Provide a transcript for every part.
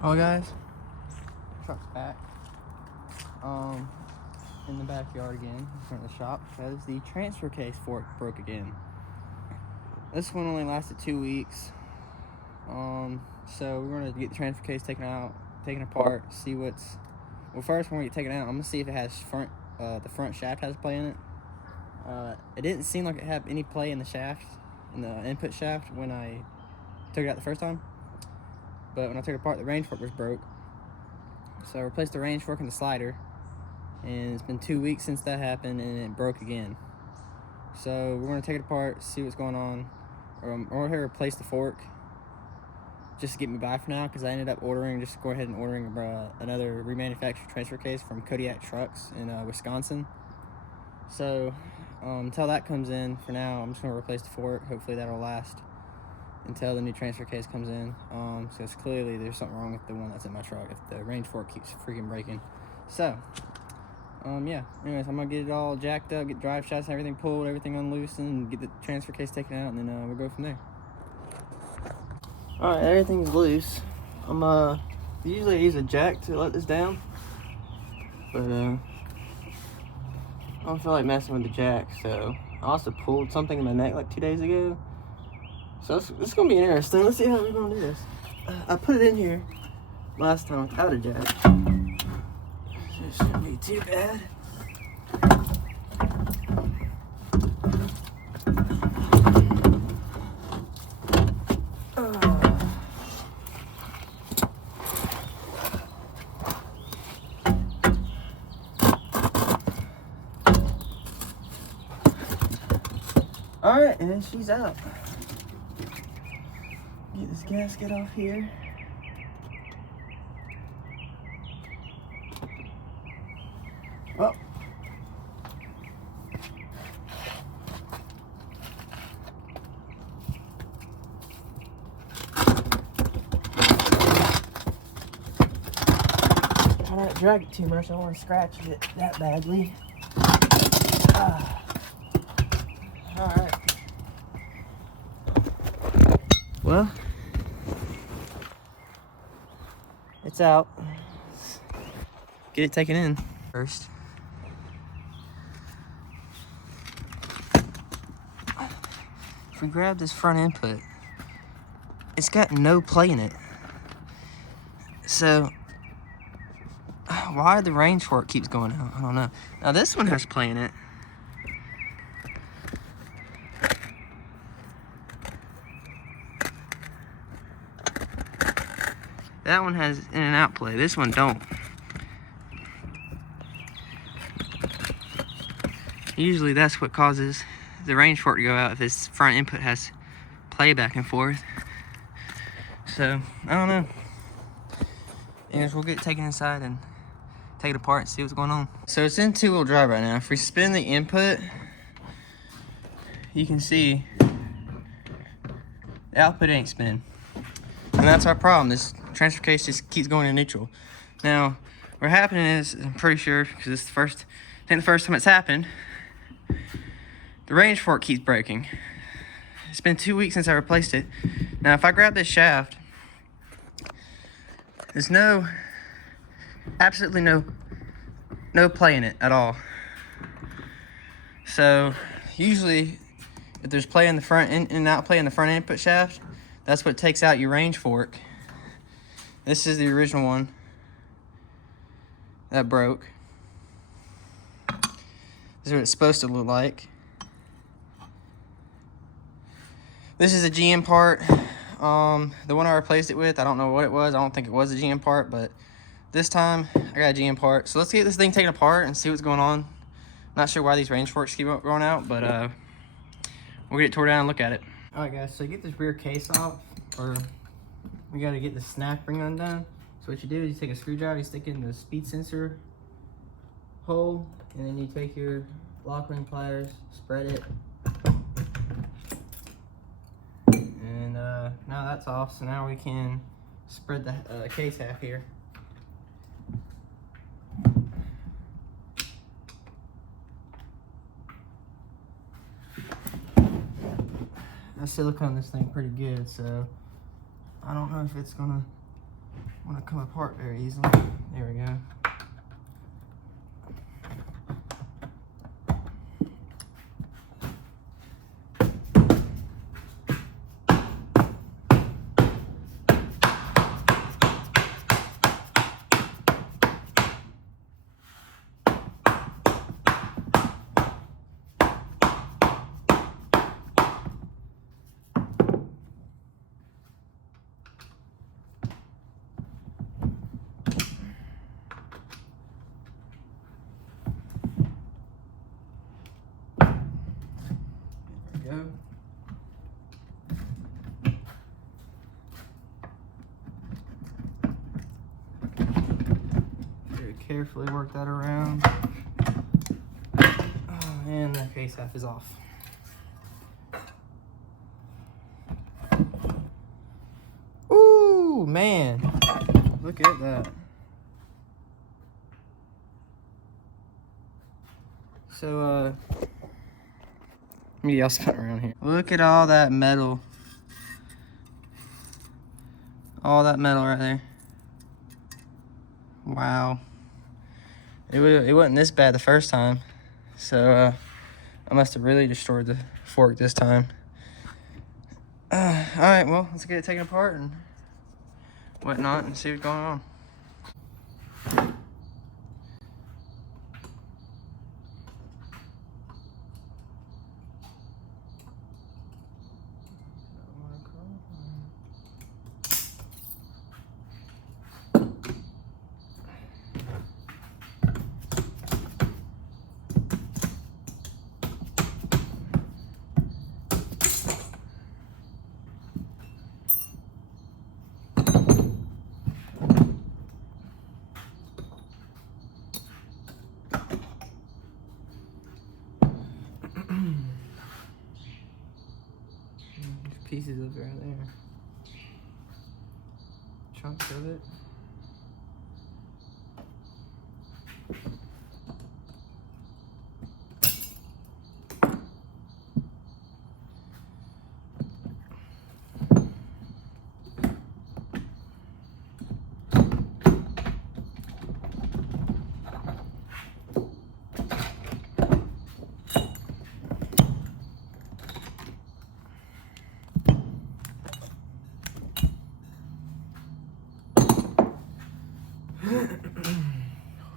Oh guys, truck's back. In the backyard again, in front of the shop, because the transfer case fork broke again. This one only lasted 2 weeks. So we're gonna get the transfer case taken apart, see what's. Well, first when we get taken out, I'm gonna see if it has the front shaft has play in it. It didn't seem like it had any play in the shaft, in the input shaft when I took it out the first time. But when I took it apart, the range fork was broke. So I replaced the range fork and the slider, and it's been 2 weeks since that happened, and it broke again. So we're gonna take it apart, see what's going on, or we're gonna replace the fork just to get me by for now, because I ended up ordering another remanufactured transfer case from Kodiak Trucks in Wisconsin. So until that comes in, for now, I'm just gonna replace the fork. Hopefully that'll last until the new transfer case comes in. So it's clearly there's something wrong with the one that's in my truck if the range fork keeps freaking breaking. So yeah, anyways, I'm gonna get it all jacked up, get drive shafts and everything pulled, everything unloosened, and get the transfer case taken out, and then we'll go from there. Alright, everything's loose. Usually I use a jack to let this down, but I don't feel like messing with the jack. So I also pulled something in my neck like 2 days ago, so this is gonna be interesting. Let's see how we're gonna do this. I put it in here last time without a jack. It shouldn't be too bad. Alright, and then she's out. Get this gasket off here. Well, try not to drag it too much. I don't want to scratch it that badly. Alright. Well, it's out. Let's get it taken in first. If we grab this front input, it's got no play in it. So why the range fork keeps going out, I don't know. Now this one has play in it. That one has in and out play. This one don't. Usually that's what causes the range fork to go out, if this front input has play back and forth. So I don't know. Anyways, we'll get it taken inside and take it apart and see what's going on. So it's in two-wheel drive right now. If we spin the input, you can see the output ain't spinning. And that's our problem. This transfer case just keeps going to neutral. Now, what happening is, I'm pretty sure, because it's the first time it's happened, the range fork keeps breaking. It's been 2 weeks since I replaced it. Now, if I grab this shaft, there's absolutely no play in it at all. So, usually, if there's play in the front, in and out play in the front input shaft, that's what takes out your range fork. This is the original one that broke. This is what it's supposed to look like. This is a GM part. The one I replaced it with, I don't know what it was. I don't think it was a GM part, but this time I got a GM part. So let's get this thing taken apart and see what's going on. Not sure why these range forks keep going out, but we'll get it tore down and look at it. All right, guys, so get this rear case off, or we got to get the snap ring undone. So what you do is you take a screwdriver, you stick it in the speed sensor hole, and then you take your lock ring pliers, spread it, and now that's off. So now we can spread the case half here. I silicone this thing pretty good, so I don't know if it's gonna want to come apart very easily. There we go. Go. Very carefully work that around. Oh, and the case half is off. Ooh, man. Look at that. So, maybe I'll spin around here. Look at all that metal. All that metal right there. Wow. It wasn't this bad the first time. So, I must have really destroyed the fork this time. Alright, well, let's get it taken apart and whatnot and see what's going on. Pieces of it right there. Chunks of it.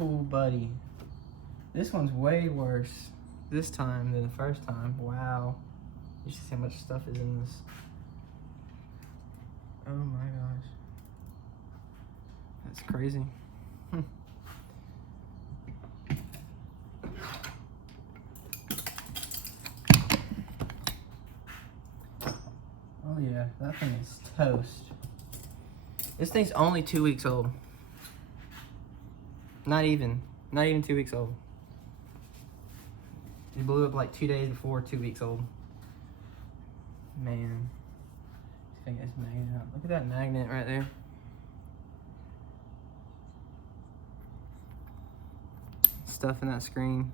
Oh, buddy. This one's way worse this time than the first time. Wow. You should see how much stuff is in this. Oh my gosh. That's crazy. Oh yeah, that thing is toast. This thing's only 2 weeks old. Not even 2 weeks old. It blew up like 2 days before 2 weeks old. Man. This thing is magnet up. Look at that magnet right there. Stuff in that screen.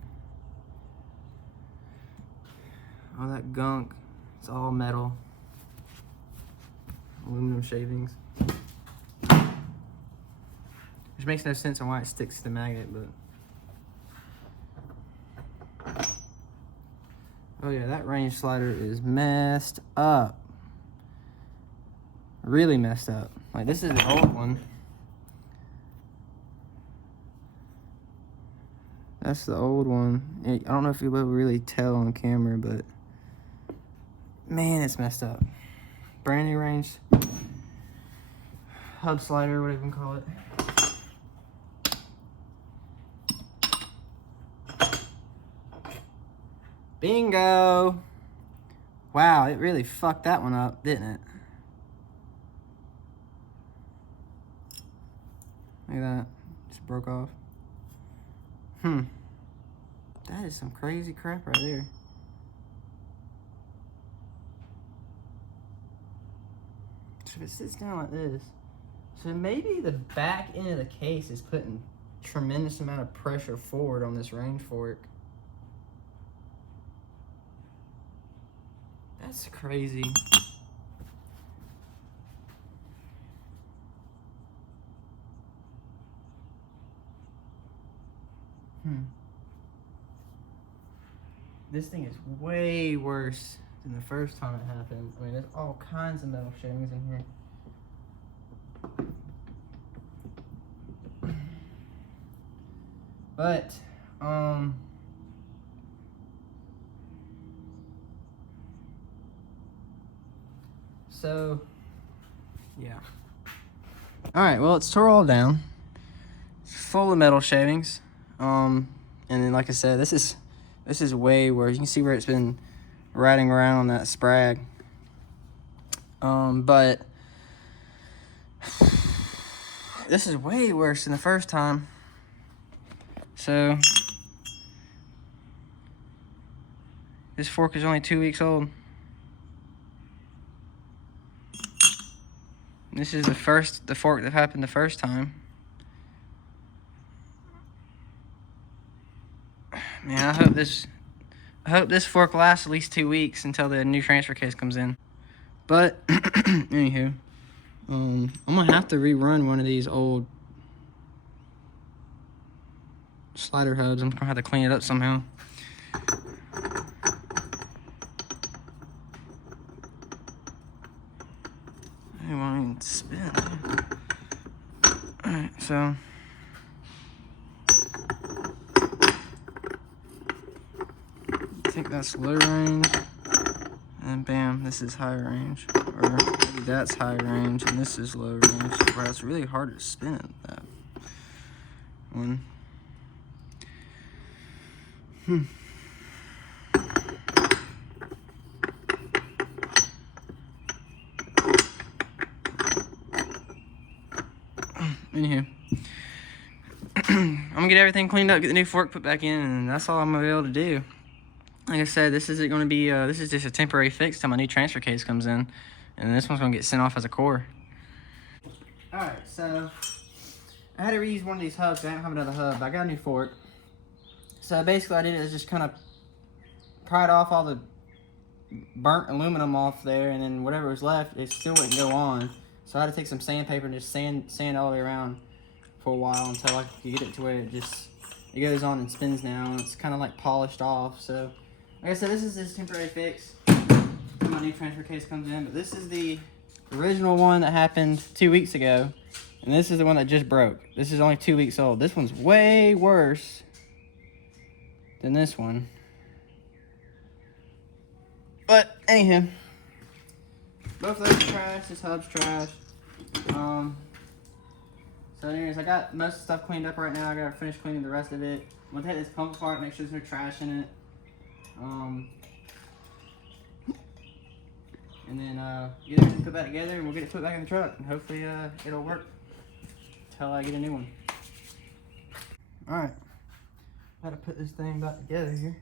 All that gunk. It's all metal. Aluminum shavings. Which makes no sense on why it sticks to the magnet, but... Oh yeah, that range slider is messed up. Really messed up. Like, this is the old one. That's the old one. I don't know if you'll be able to really tell on camera, but... Man, it's messed up. Brand new range. Hub slider, whatever you can call it. Bingo! Wow, it really fucked that one up, didn't it? Look at that. Just broke off. That is some crazy crap right there. So if it sits down like this, so maybe the back end of the case is putting tremendous amount of pressure forward on this range fork. That's crazy. This thing is way worse than the first time it happened. I mean, there's all kinds of metal shavings in here. But, so, yeah. Alright, well, it's tore all down. It's full of metal shavings. And then, like I said, this is way worse. You can see where it's been riding around on that sprag. But this is way worse than the first time. So this fork is only 2 weeks old. This is the fork that happened the first time. Man, I hope this fork lasts at least 2 weeks until the new transfer case comes in. But anywho, I'm gonna have to rerun one of these old slider hubs. I'm gonna have to clean it up somehow. It won't even spin. Alright, so I think that's low range, and bam, this is high range, or maybe that's high range and this is low range. Bro, it's really hard to spin that one. Anywho, I'm gonna get everything cleaned up, get the new fork put back in, and that's all I'm gonna be able to do. Like I said, this isn't gonna be, this is just a temporary fix till my new transfer case comes in, and this one's gonna get sent off as a core. Alright, so I had to reuse one of these hubs. I don't have another hub, but I got a new fork. So basically what I did is just kind of pried off all the burnt aluminum off there, and then whatever was left, it still wouldn't go on. So I had to take some sandpaper and just sand all the way around for a while until I could get it to where it goes on and spins now, and it's kind of like polished off. So like I said, this is this temporary fix when my new transfer case comes in, but this is the original one that happened 2 weeks ago, and this is the one that just broke. This is only 2 weeks old. This one's way worse than this one. But anyhow, both of those are trash. This hub's trash. So anyways, I got most of the stuff cleaned up right now. I gotta finish cleaning the rest of it. I'm gonna take this pump apart, make sure there's no trash in it. And then get everything put back together, and we'll get it put back in the truck, and hopefully it'll work until I get a new one. Alright, gotta put this thing back together here.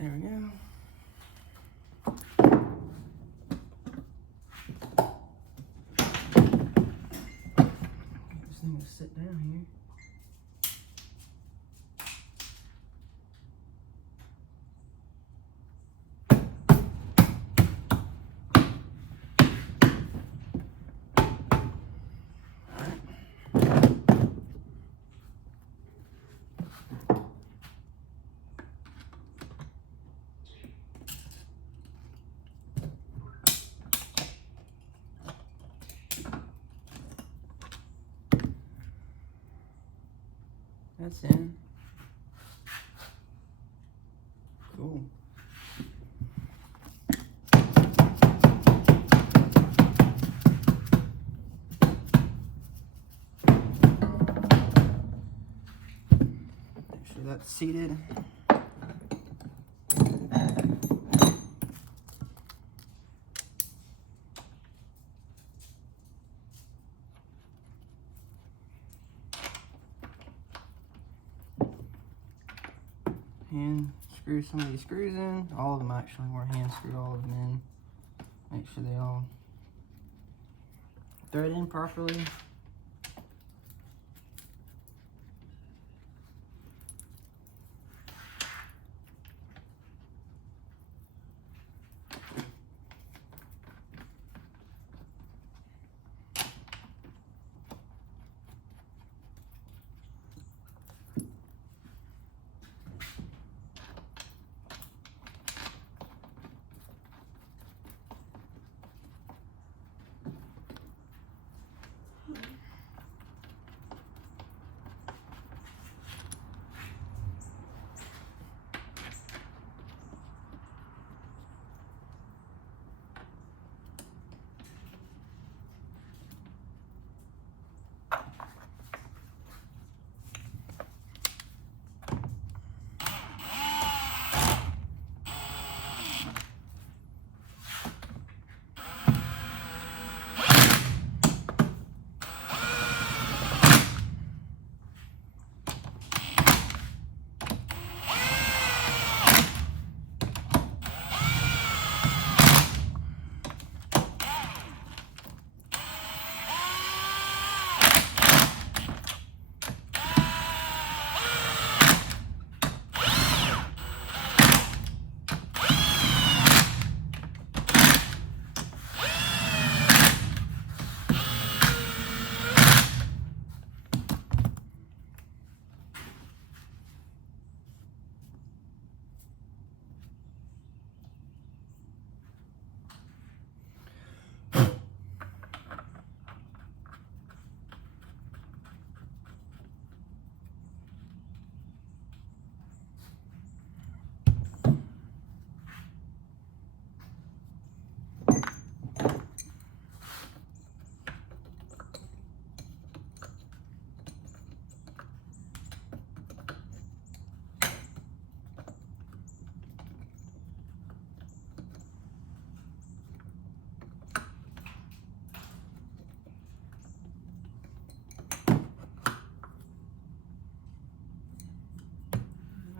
There we go. This thing will sit down here. That's in. Cool. that's seated. Hand screw some of these screws in. All of them actually. We're hand screw all of them in. Make sure they all thread in properly.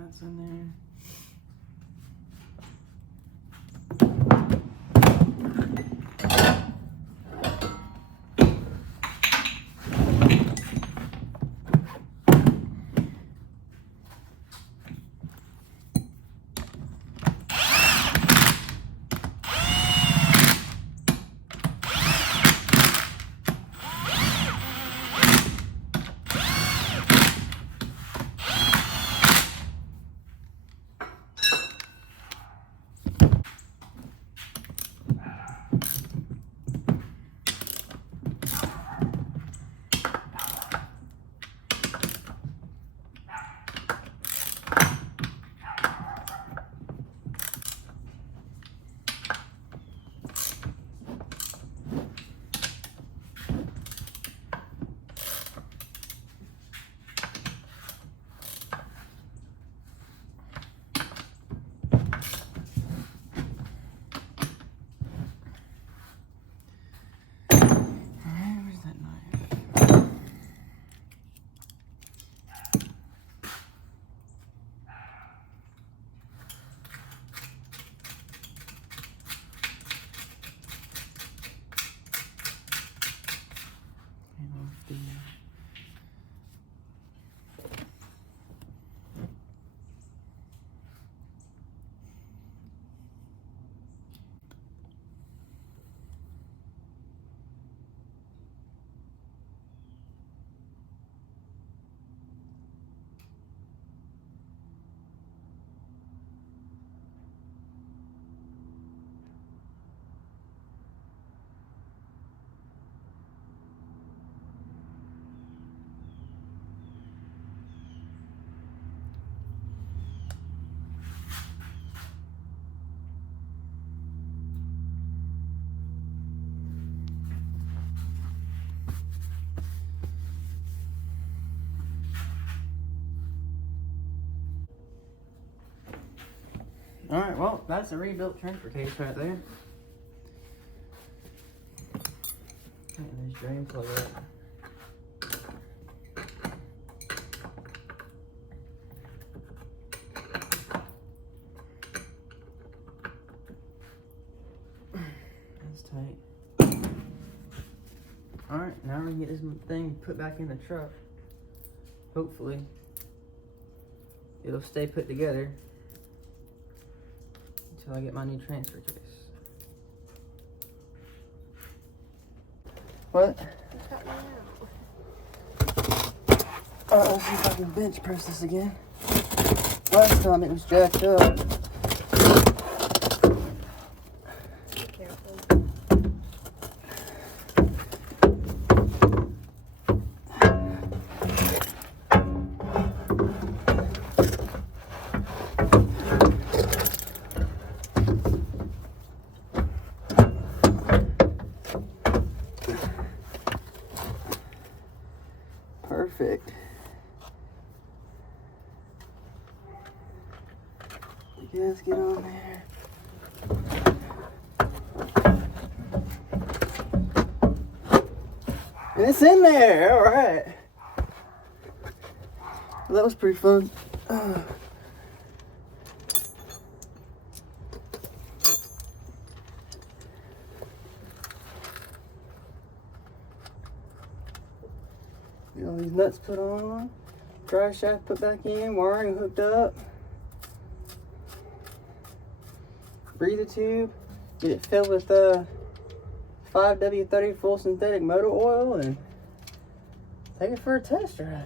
That's in there. Alright, well, that's a rebuilt transfer case right there. And this drain plug up. That's tight. Alright, now we're gonna get this thing put back in the truck. Hopefully, it'll stay put together until I get my new transfer case. What? Let's see if I can bench press this again. Last time it was jacked up. Perfect. Gasket on there. And it's in there, all right. Well, that was pretty fun. Get all these nuts put on, drive shaft put back in, wiring hooked up, breather tube, get it filled with 5W30 full synthetic motor oil, and take it for a test ride.